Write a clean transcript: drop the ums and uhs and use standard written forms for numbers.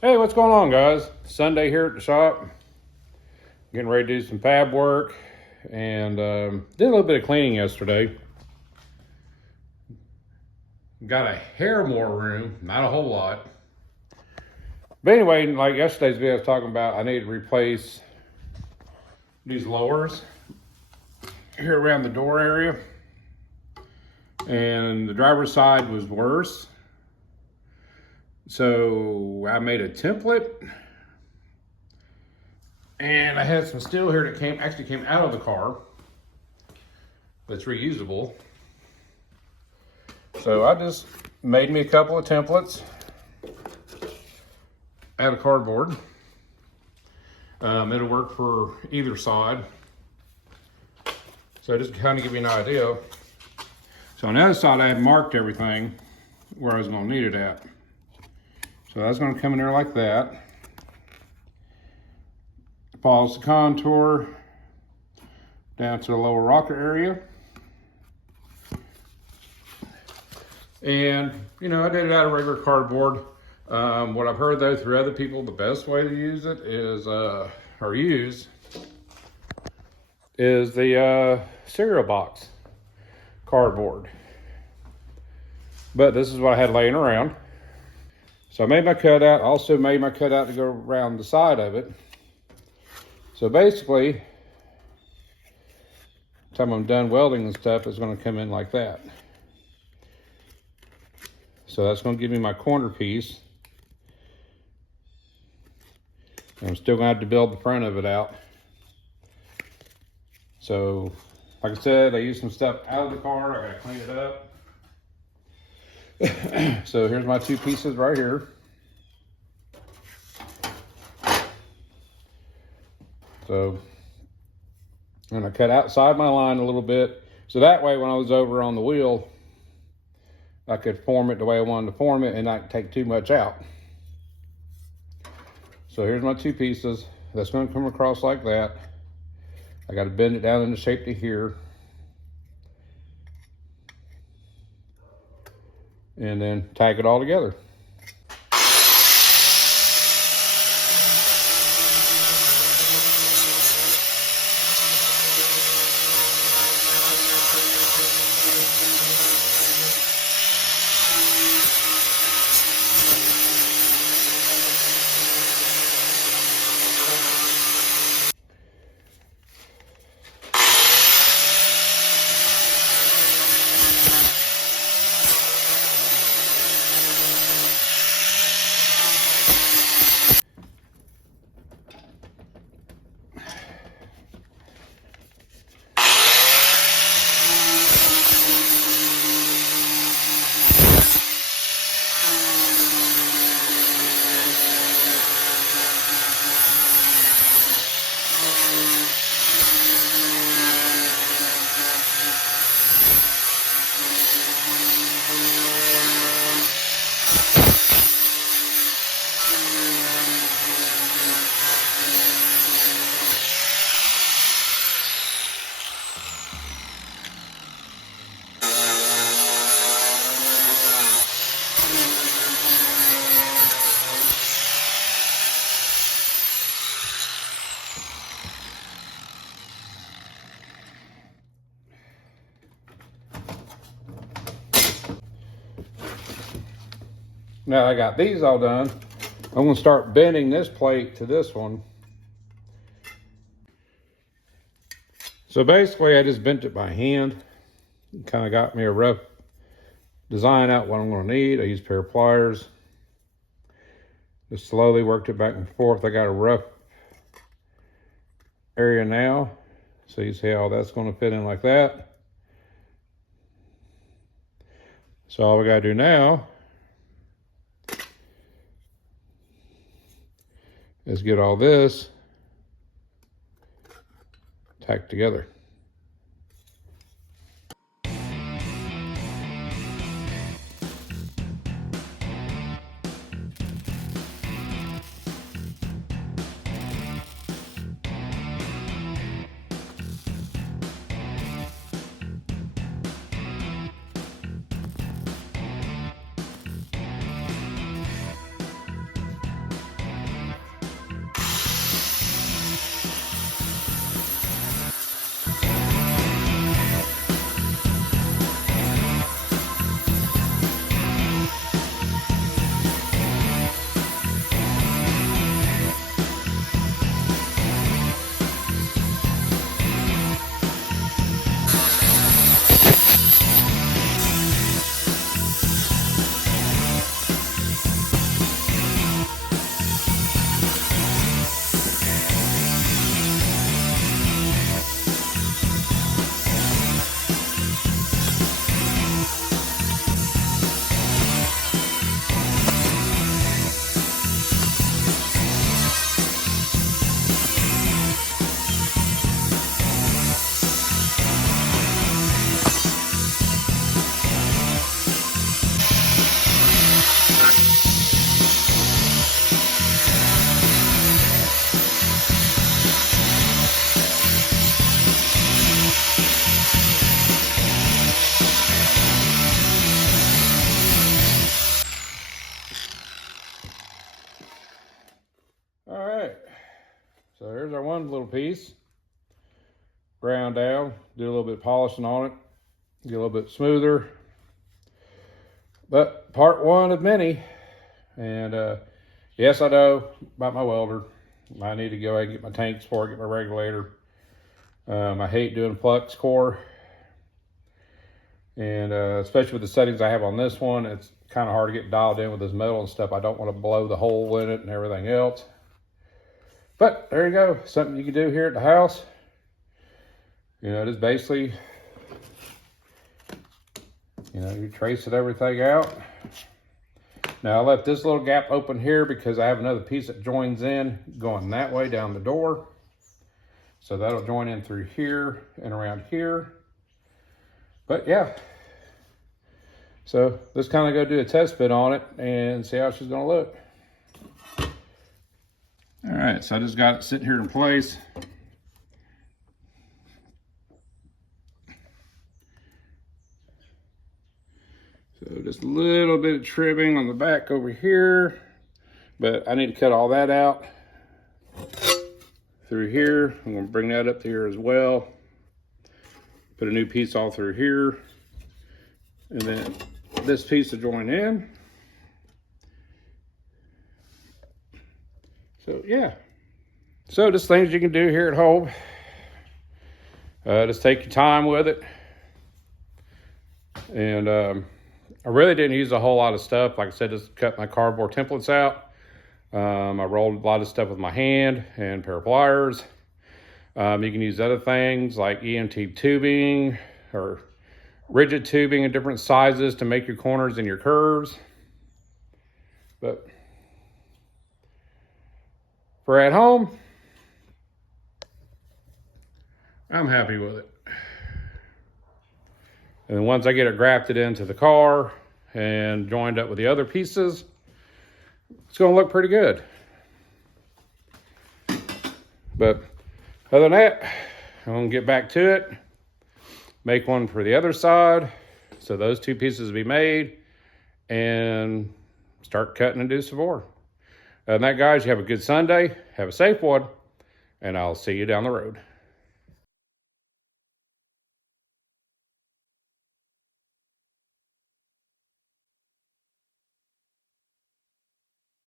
Hey, what's going on, guys? Sunday here at the shop. Getting ready to do some fab work and did a little bit of cleaning yesterday. Got a hair more room, not a whole lot. But anyway, like yesterday's video, I was talking about I need to replace these lowers here around the door area. And the driver's side was worse. So I made a template. And I had some steel here that actually came out of the car that's reusable. So I just made me a couple of templates out of cardboard. It'll work for either side. So just to kind of give you an idea. So on the other side, I had marked everything where I was going to need it at. So that's going to come in there like that. Follows the contour down to the lower rocker area. And, you know, I did it out of regular cardboard. What I've heard though through other people, the best way to use it is, the cereal box cardboard. But this is what I had laying around. So I made my cutout, also made my cutout to go around the side of it. So basically, time I'm done welding and stuff, it's going to come in like that. So that's going to give me my corner piece. And I'm still going to have to build the front of it out. So, like I said, I used some stuff out of the car. I got to clean it up. So here's my two pieces right here. So, I'm going to cut outside my line a little bit. So that way when I was over on the wheel, I could form it the way I wanted to form it and not take too much out. So here's my two pieces. That's going to come across like that. I got to bend it down into shape to here. And then tag it all together. Now I got these all done, I'm going to start bending this plate to this one. So basically I just bent it by hand. Kind of got me a rough design out what I'm going to need. I used a pair of pliers. Just slowly worked it back and forth. I got a rough area now. So you see how that's going to fit in like that. So all we got to do now is get all this tacked together. All right, so here's our one little piece. Ground down, do a little bit of polishing on it, get a little bit smoother. But part one of many. And yes, I know about my welder. I need to go ahead and get my tanks for it, get my regulator. I hate doing flux core. And especially with the settings I have on this one, it's kind of hard to get dialed in with this metal and stuff. I don't want to blow the hole in it and everything else. But there you go, something you can do here at the house. You know, just basically, you know, you trace it everything out. Now I left this little gap open here because I have another piece that joins in going that way down the door. So that'll join in through here and around here. But yeah, so let's kind of go do a test fit on it and see how she's gonna look. All right, so I just got it sitting here in place. So just a little bit of trimming on the back over here, but I need to cut all that out through here. I'm gonna bring that up to here as well. Put a new piece all through here. And then this piece to join in. So yeah. So just things you can do here at home. Just take your time with it. And I really didn't use a whole lot of stuff. Like I said, just cut my cardboard templates out. I rolled a lot of stuff with my hand and a pair of pliers. You can use other things like EMT tubing or rigid tubing in different sizes to make your corners and your curves. But for at home, I'm happy with it. And then once I get it grafted into the car and joined up with the other pieces, it's gonna look pretty good. But other than that, I'm gonna get back to it, make one for the other side, so those two pieces will be made, and start cutting and do some more. Other than that, guys, you have a good Sunday, have a safe one, and I'll see you down the road.